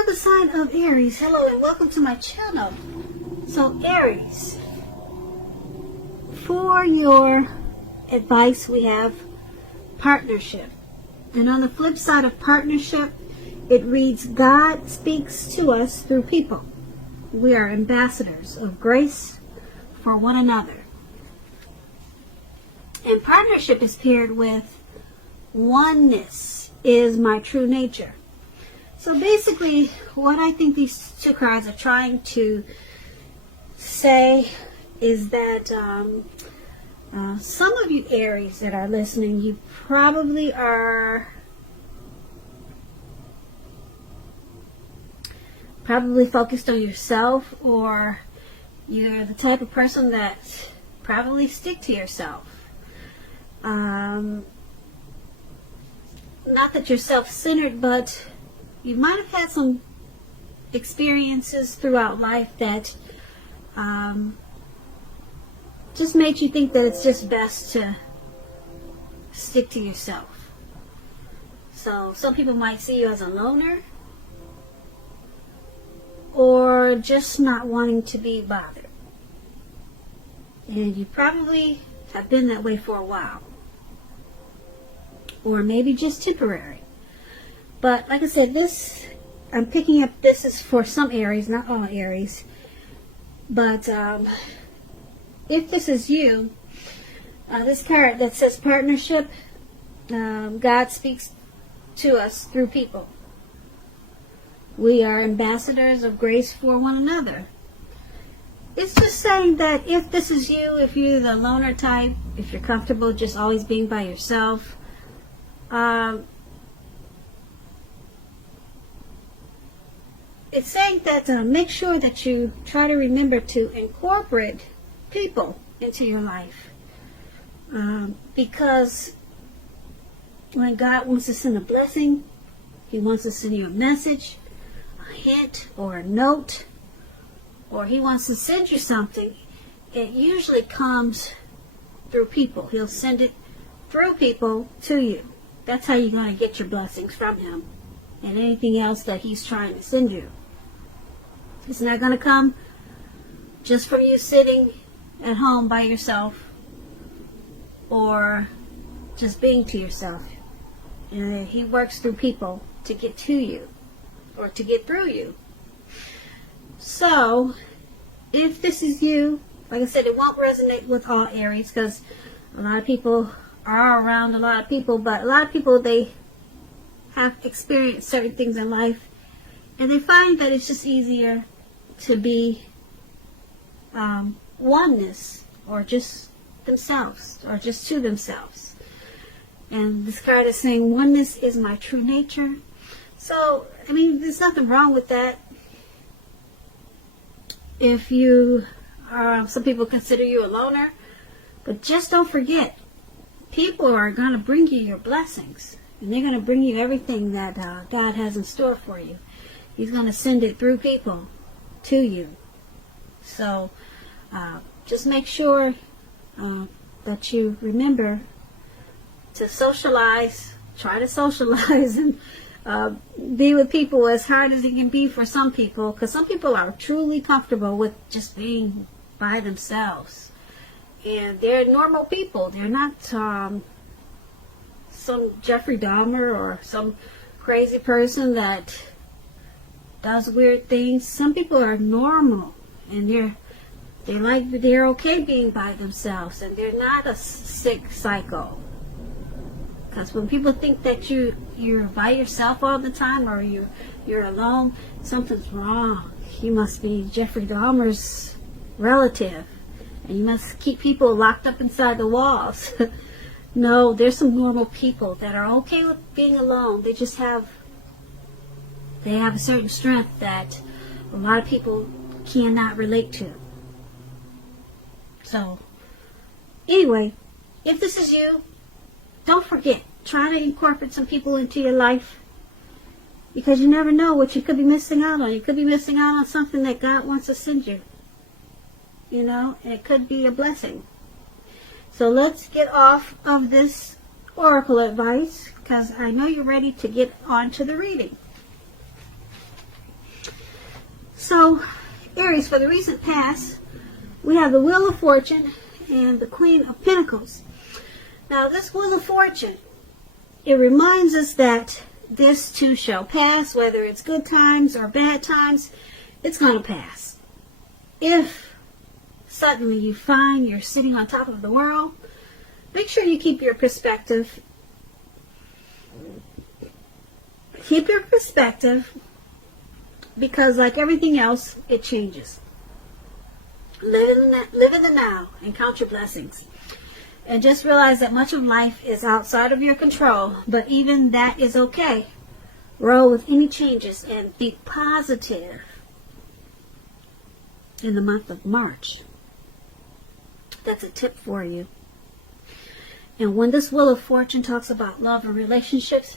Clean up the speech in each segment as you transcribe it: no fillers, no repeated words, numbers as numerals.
by the sign of Aries. Hello and welcome to my channel. So Aries, for your advice we have partnership. And on the flip side of partnership, it reads, God speaks to us through people. We are ambassadors of grace for one another. And partnership is paired with oneness is my true nature. So basically, what I think these two cards are trying to say is that some of you Aries that are listening, you probably are focused on yourself, or you're the type of person that probably stick to yourself. Not that you're self-centered, but you might have had some experiences throughout life that just made you think that it's just best to stick to yourself. So some people might see you as a loner, or just not wanting to be bothered. And you probably have been that way for a while. Or maybe just temporary. But like I said, I'm picking up, this is for some Aries, not all Aries. But if this is you, this card that says partnership, God speaks to us through people. We are ambassadors of grace for one another. It's just saying that if this is you, if you're the loner type, if you're comfortable just always being by yourself, it's saying that make sure that you try to remember to incorporate people into your life. Because when God wants to send a blessing, He wants to send you a message, a hint, or a note, or He wants to send you something, it usually comes through people. He'll send it through people to you. That's how you're going to get your blessings from Him and anything else that He's trying to send you. It's not going to come just from you sitting at home by yourself or just being to yourself. And He works through people to get to you or to get through you. So, if this is you, like I said, it won't resonate with all Aries because a lot of people are around a lot of people, but a lot of people, they have experienced certain things in life and they find that it's just easier to be oneness, or just themselves, or just to themselves. And this card is saying oneness is my true nature. So, I mean, there's nothing wrong with that. If you are, some people consider you a loner, but just don't forget, people are going to bring you your blessings, and they're going to bring you everything that God has in store for you. He's going to send it through people to you. So just make sure that you remember to socialize, try to socialize, and be with people as hard as it can be for some people, because some people are truly comfortable with just being by themselves. And they're normal people. They're not some Jeffrey Dahmer or some crazy person that does weird things. Some people are normal, and they're okay being by themselves, and they're not a sick psycho. Because when people think that you're by yourself all the time, or you're alone, something's wrong. You must be Jeffrey Dahmer's relative, and you must keep people locked up inside the walls. No, there's some normal people that are okay with being alone. They just have a certain strength that a lot of people cannot relate to. So, anyway, if this is you, don't forget, try to incorporate some people into your life, because you never know what you could be missing out on. You could be missing out on something that God wants to send you. You know, and it could be a blessing. So let's get off of this oracle advice, because I know you're ready to get on to the reading. So, Aries, for the recent past, we have the Wheel of Fortune and the Queen of Pentacles. Now, this Wheel of Fortune, it reminds us that this too shall pass, whether it's good times or bad times, it's going to pass. If suddenly you find you're sitting on top of the world, make sure you keep your perspective. Keep your perspective, because like everything else, it changes. Live in the now and count your blessings. And just realize that much of life is outside of your control, but even that is okay. Roll with any changes and be positive in the month of March. That's a tip for you. And when this Wheel of Fortune talks about love and relationships,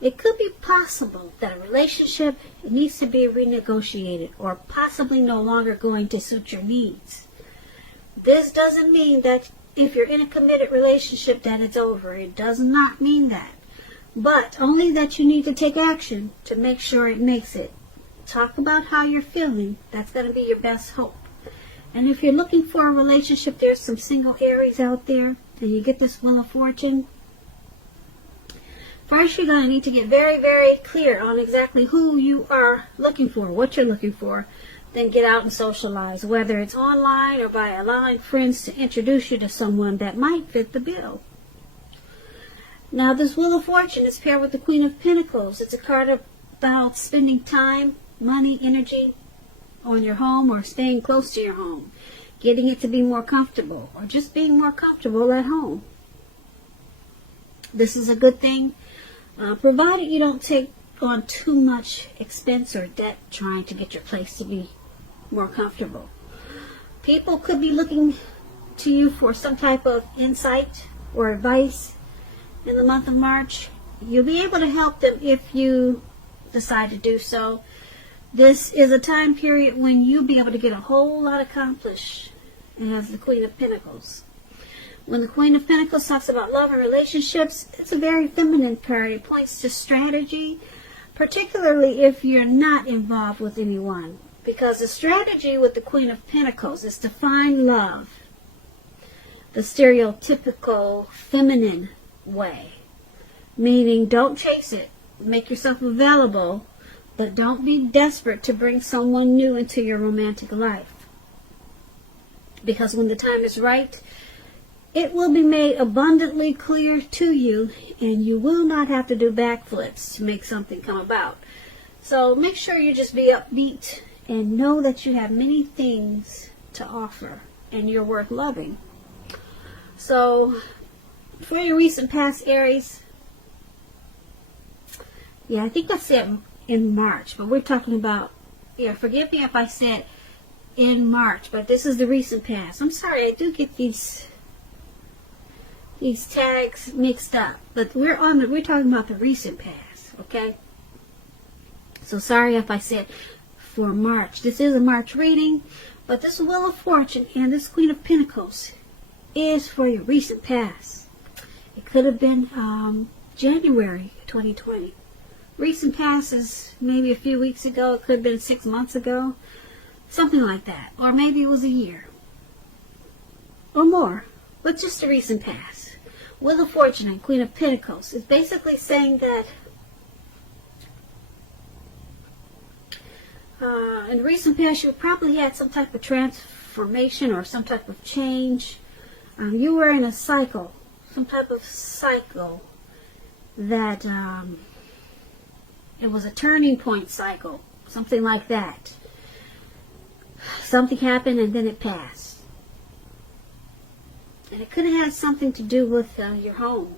it could be possible that a relationship needs to be renegotiated or possibly no longer going to suit your needs. This doesn't mean that if you're in a committed relationship that it's over. It does not mean that. But only that you need to take action to make sure it makes it. Talk about how you're feeling. That's going to be your best hope. And if you're looking for a relationship, there's some single Aries out there, and you get this Wheel of Fortune. First, you're going to need to get very, very clear on exactly who you are looking for, what you're looking for. Then get out and socialize, whether it's online or by allowing friends to introduce you to someone that might fit the bill. Now, this Wheel of Fortune is paired with the Queen of Pentacles. It's a card about spending time, money, energy on your home or staying close to your home, getting it to be more comfortable, or just being more comfortable at home. This is a good thing, provided you don't take on too much expense or debt trying to get your place to be more comfortable. People could be looking to you for some type of insight or advice in the month of March. You'll be able to help them if you decide to do so. This is a time period when you'll be able to get a whole lot accomplished as the Queen of Pentacles. When the Queen of Pentacles talks about love and relationships, it's a very feminine card. It points to strategy, particularly if you're not involved with anyone. Because the strategy with the Queen of Pentacles is to find love the stereotypical feminine way. Meaning, don't chase it. Make yourself available, but don't be desperate to bring someone new into your romantic life. Because when the time is right, it will be made abundantly clear to you, and you will not have to do backflips to make something come about. So make sure you just be upbeat and know that you have many things to offer and you're worth loving. So for your recent past, Aries, I think I said in March, but we're talking about, forgive me if I said in March, but this is the recent past. I'm sorry, I do get these tags mixed up, but we're talking about the recent past, okay? So sorry if I said for March. This is a March reading, but this Wheel of Fortune and this Queen of Pentacles is for your recent past. It could have been January 2020. Recent past is maybe a few weeks ago. It could have been 6 months ago, something like that, or maybe it was a year or more, but just a recent past. Wheel of Fortune and Queen of Pentacles is basically saying that in recent past you probably had some type of transformation or some type of change. You were in a cycle, some type of cycle that it was a turning point cycle, something like that. Something happened and then it passed. And it could have had something to do with your home.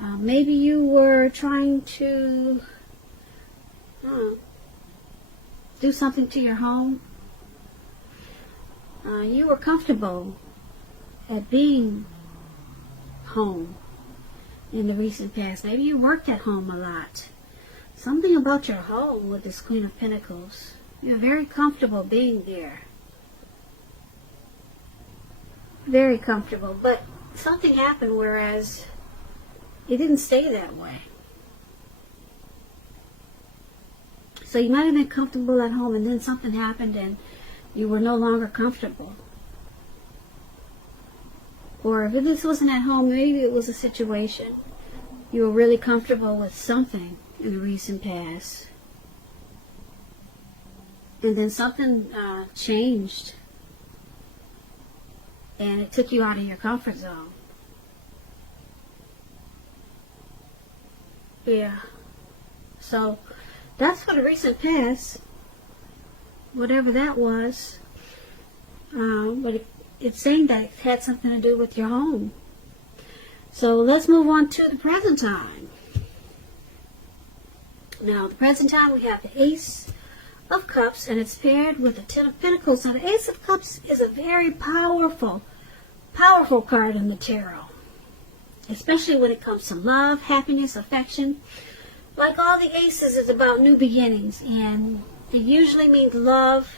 Maybe you were trying to do something to your home. You were comfortable at being home in the recent past. Maybe you worked at home a lot. Something about your home with this Queen of Pentacles. You're very comfortable being there. Very comfortable. But something happened whereas it didn't stay that way. So you might have been comfortable at home and then something happened and you were no longer comfortable. Or if this wasn't at home, maybe it was a situation. You were really comfortable with something in the recent past. And then something changed. And it took you out of your comfort zone. Yeah. So that's for the recent past. Whatever that was. But it's saying that it had something to do with your home. So let's move on to the present time. Now, the present time we have the Ace of Cups, and it's paired with the Ten of Pentacles. Now, the Ace of Cups is a very powerful card in the tarot, especially when it comes to love, happiness, affection. Like all the aces, is about new beginnings, and it usually means love.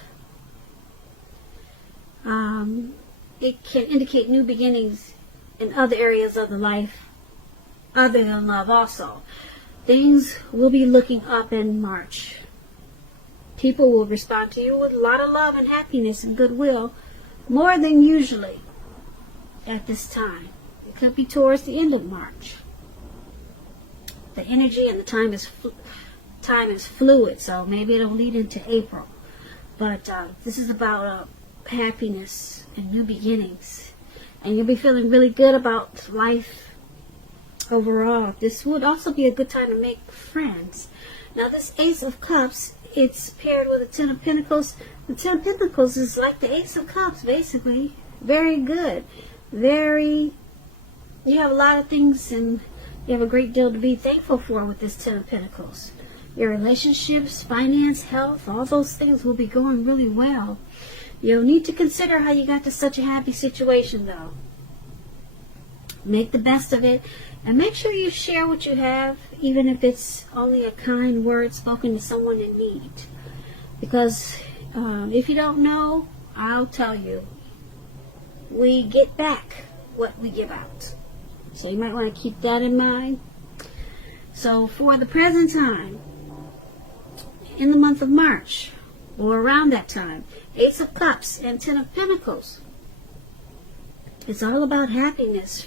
It can indicate new beginnings in other areas of the life other than love also. Things will be looking up in March. People will respond to you with a lot of love and happiness and goodwill, more than usually at this time. It could be towards the end of March. The energy and the time is fluid, so maybe it'll lead into April. But this is about happiness and new beginnings. And you'll be feeling really good about life overall. This would also be a good time to make friends. Now, this Ace of Cups, it's paired with a Ten of Pentacles. The Ten of Pentacles is like the Ace of Cups, basically. Very good. You have a lot of things, and you have a great deal to be thankful for with this Ten of Pentacles. Your relationships, finance, health, all those things will be going really well. You'll need to consider how you got to such a happy situation, though. Make the best of it, and make sure you share what you have, even if it's only a kind word spoken to someone in need. Because if you don't know, I'll tell you, we get back what we give out. So you might want to keep that in mind. So for the present time, in the month of March, or around that time, Ace of Cups and Ten of Pentacles. It's all about happiness,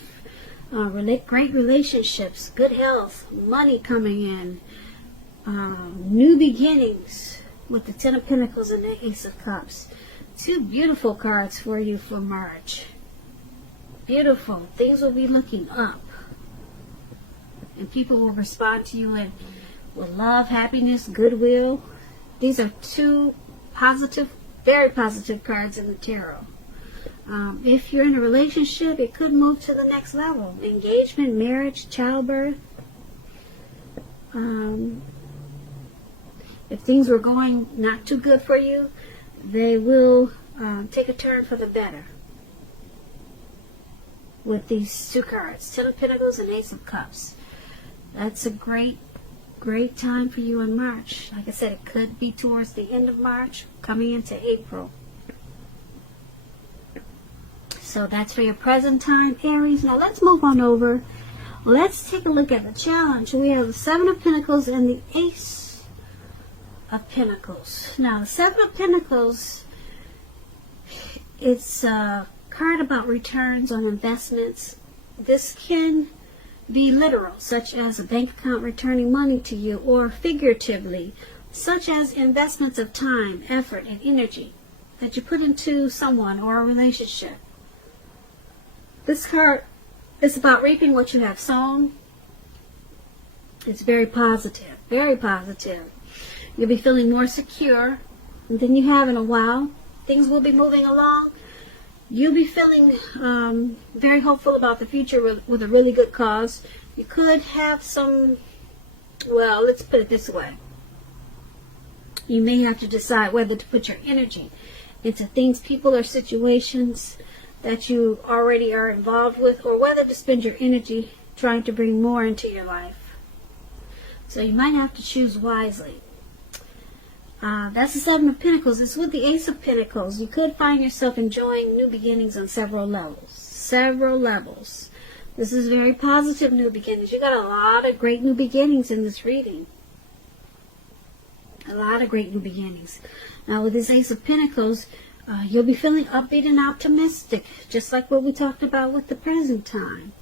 great relationships, good health, money coming in, new beginnings with the Ten of Pentacles and the Ace of Cups. Two beautiful cards for you for March. Beautiful. Things will be looking up. And people will respond to you with love, happiness, goodwill. These are two positive, very positive cards in the tarot. If you're in a relationship, it could move to the next level. Engagement, marriage, childbirth. If things were going not too good for you, they will take a turn for the better. With these two cards, Ten of Pentacles and Ace of Cups. That's a great time for you in March. Like I said, it could be towards the end of March, coming into April. So that's for your present time, Aries. Now let's move on over. Let's take a look at the challenge. We have the Seven of Pentacles and the Ace of Pentacles. Now the Seven of Pentacles, it's a card about returns on investments. This can be literal, such as a bank account returning money to you, or figuratively, such as investments of time, effort, and energy that you put into someone or a relationship. This card is about reaping what you have sown. It's very positive, very positive. You'll be feeling more secure than you have in a while. Things will be moving along. You'll be feeling very hopeful about the future with a really good cause. You could have some, well, let's put it this way. You may have to decide whether to put your energy into things, people, or situations that you already are involved with, or whether to spend your energy trying to bring more into your life. So you might have to choose wisely. That's the Seven of Pentacles. It's with the Ace of Pentacles. You could find yourself enjoying new beginnings on several levels. Several levels. This is very positive new beginnings. You got a lot of great new beginnings in this reading. A lot of great new beginnings. Now with this Ace of Pentacles, you'll be feeling upbeat and optimistic, just like what we talked about with the present time.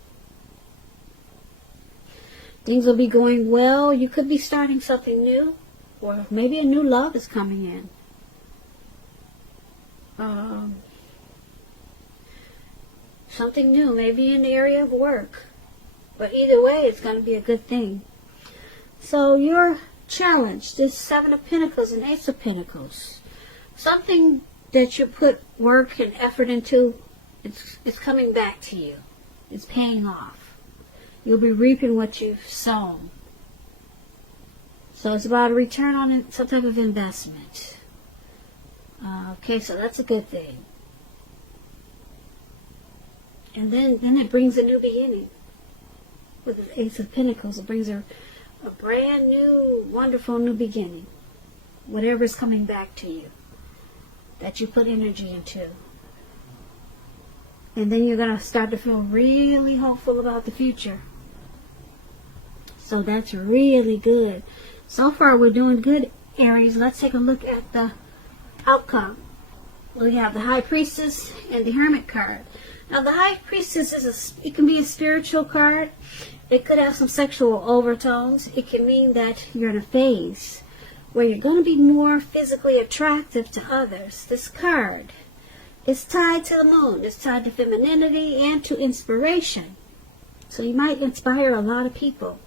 Things will be going well. You could be starting something new, or maybe a new love is coming in. Something new, maybe in the area of work. But either way, it's going to be a good thing. So your challenge, this Seven of Pentacles and Ace of Pentacles, something that you put work and effort into, it's coming back to you. It's paying off. You'll be reaping what you've sown. So it's about a return on some type of investment. Okay, so that's a good thing. And then it brings a new beginning. With the Ace of Pentacles, it brings a brand new, wonderful new beginning. Whatever is coming back to you that you put energy into. And then you're going to start to feel really hopeful about the future. So that's really good. So far we're doing good, Aries. Let's take a look at the outcome. We have the High Priestess and the Hermit card. Now the High Priestess it can be a spiritual card. It could have some sexual overtones. It can mean that you're in a phase where you're going to be more physically attractive to others. This card is tied to the moon. It's tied to femininity and to inspiration. So you might inspire a lot of people.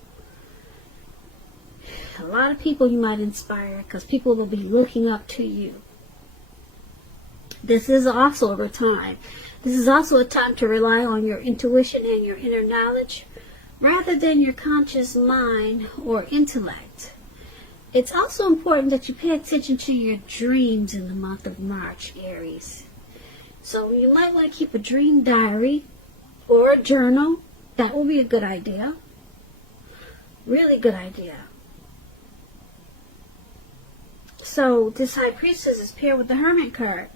A lot of people you might inspire because people will be looking up to you. This is also a time. This is also a time to rely on your intuition and your inner knowledge rather than your conscious mind or intellect. It's also important that you pay attention to your dreams in the month of March, Aries. So you might want to keep a dream diary or a journal. That will be a good idea. Really good idea. So this High Priestess is paired with the Hermit card.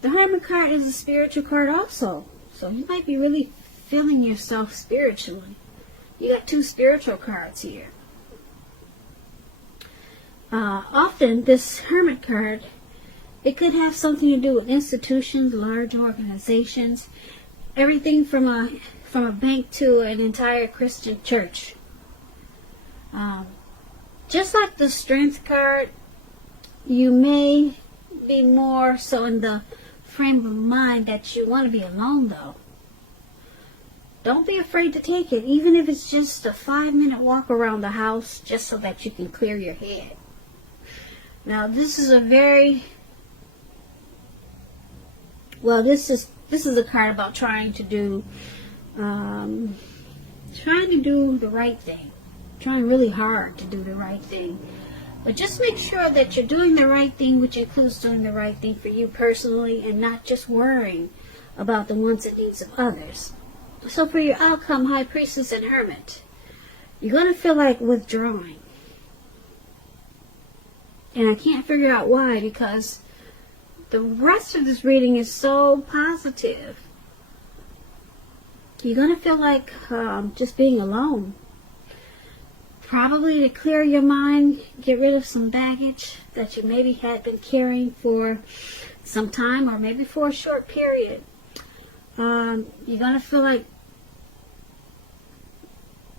The Hermit card is a spiritual card also. So you might be really feeling yourself spiritually. You got two spiritual cards here. Often this Hermit card, it could have something to do with institutions, large organizations, everything from a bank to an entire Christian church. Just like the Strength card, you may be more so in the frame of mind that you want to be alone though. Don't be afraid to take it, even if it's just a 5-minute walk around the house just so that you can clear your head. Now this is a very, well, this is a card about trying to do the right thing. Trying really hard to do the right thing. But just make sure that you're doing the right thing, which includes doing the right thing for you personally and not just worrying about the wants and needs of others. So for your outcome, High Priestess and Hermit, you're going to feel like withdrawing. And I can't figure out why, because the rest of this reading is so positive. You're going to feel like just being alone. Probably to clear your mind, get rid of some baggage that you maybe had been carrying for some time or maybe for a short period. You're going to feel like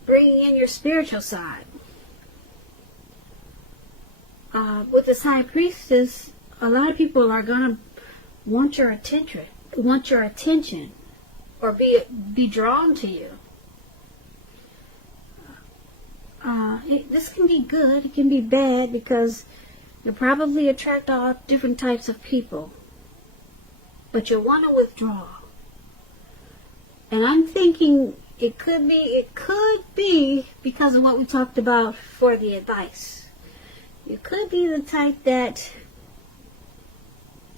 bringing in your spiritual side. With this High Priestess, a lot of people are going to want your attention, or be drawn to you. This can be good, it can be bad, because you'll probably attract all different types of people. But you'll want to withdraw. And I'm thinking it could be because of what we talked about for the advice. You could be the type that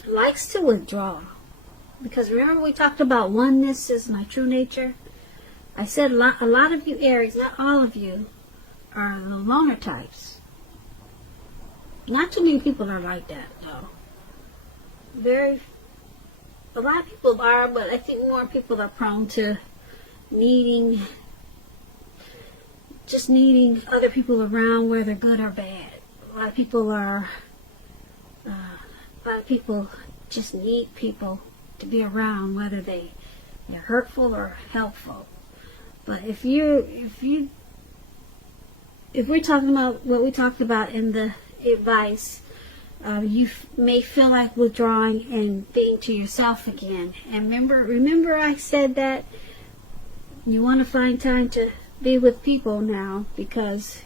likes to withdraw. Because remember we talked about oneness is my true nature? I said a lot of you Aries, not all of you, are the loner types. Not too many people are like that, though. A lot of people are, but I think more people are prone to needing other people around, whether good or bad. lot of people are, a lot of people just need people to be around, whether they're hurtful or helpful. But if we're talking about what we talked about in the advice, you may feel like withdrawing and being to yourself again. And remember I said that you want to find time to be with people now, because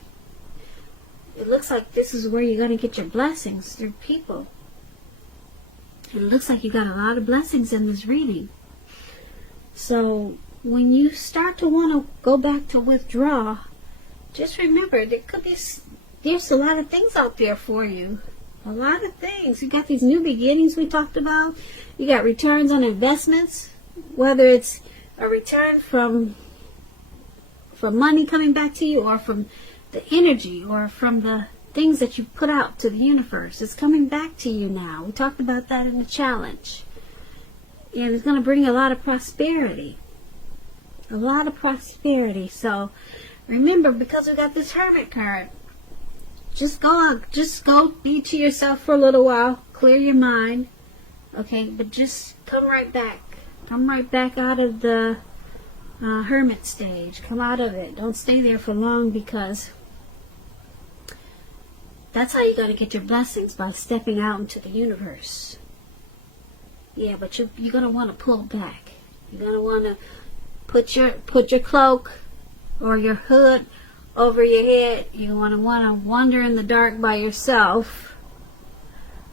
it looks like this is where you're going to get your blessings through people. It looks like you got a lot of blessings in this reading. So when you start to want to go back to withdraw, just remember there's a lot of things out there for you. A lot of things. You got these new beginnings we talked about. You got returns on investments, whether it's a return from money coming back to you, or from the energy, or from the things that you put out to the universe. It's coming back to you now. We talked about that in the challenge. And it's going to bring a lot of prosperity. A lot of prosperity. So remember, because we got this Hermit card, just go be to yourself for a little while, clear your mind, okay, but just come right back out of the Hermit stage. Come out of it. Don't stay there for long, because that's how you're going to get your blessings, by stepping out into the universe. Yeah, but you're going to want to pull back. You're going to want to put your cloak or your hood over your head. You want to wander in the dark by yourself,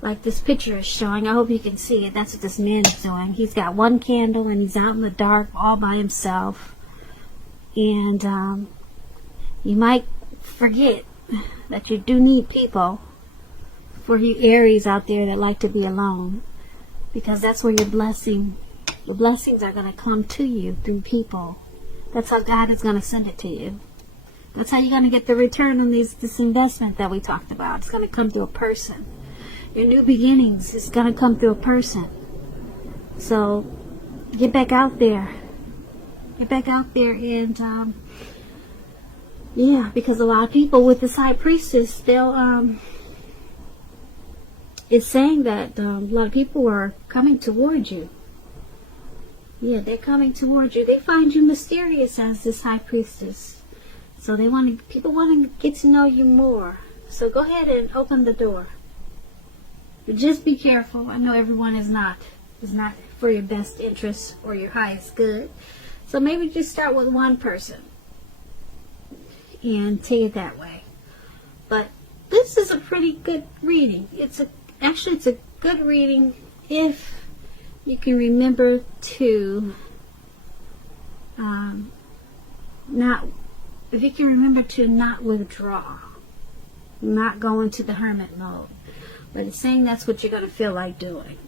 like this picture is showing. I hope you can see it. That's what this man is doing. He's got one candle and he's out in the dark all by himself. And you might forget that you do need people, for you Aries out there that like to be alone, because that's where the blessings are going to come to you, through people. That's how God is going to send it to you. That's how you're going to get the return on this investment that we talked about. It's going to come through a person. Your new beginnings is going to come through a person. So get back out there. Get back out there, and yeah, because a lot of people with this High Priestess, it's saying that a lot of people are coming towards you. Yeah, they're coming towards you. They find you mysterious as this High Priestess. So people want to get to know you more. So go ahead and open the door. But just be careful. I know everyone is not for your best interest or your highest good. So maybe just start with one person and take it that way. But this is a pretty good reading. It's a good reading if you can remember to not withdraw, not go into the hermit mode. But it's saying that's what you're going to feel like doing.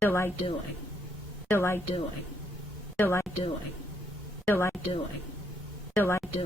Feel like doing. Feel like doing. Feel like doing. Feel like doing. Feel like doing.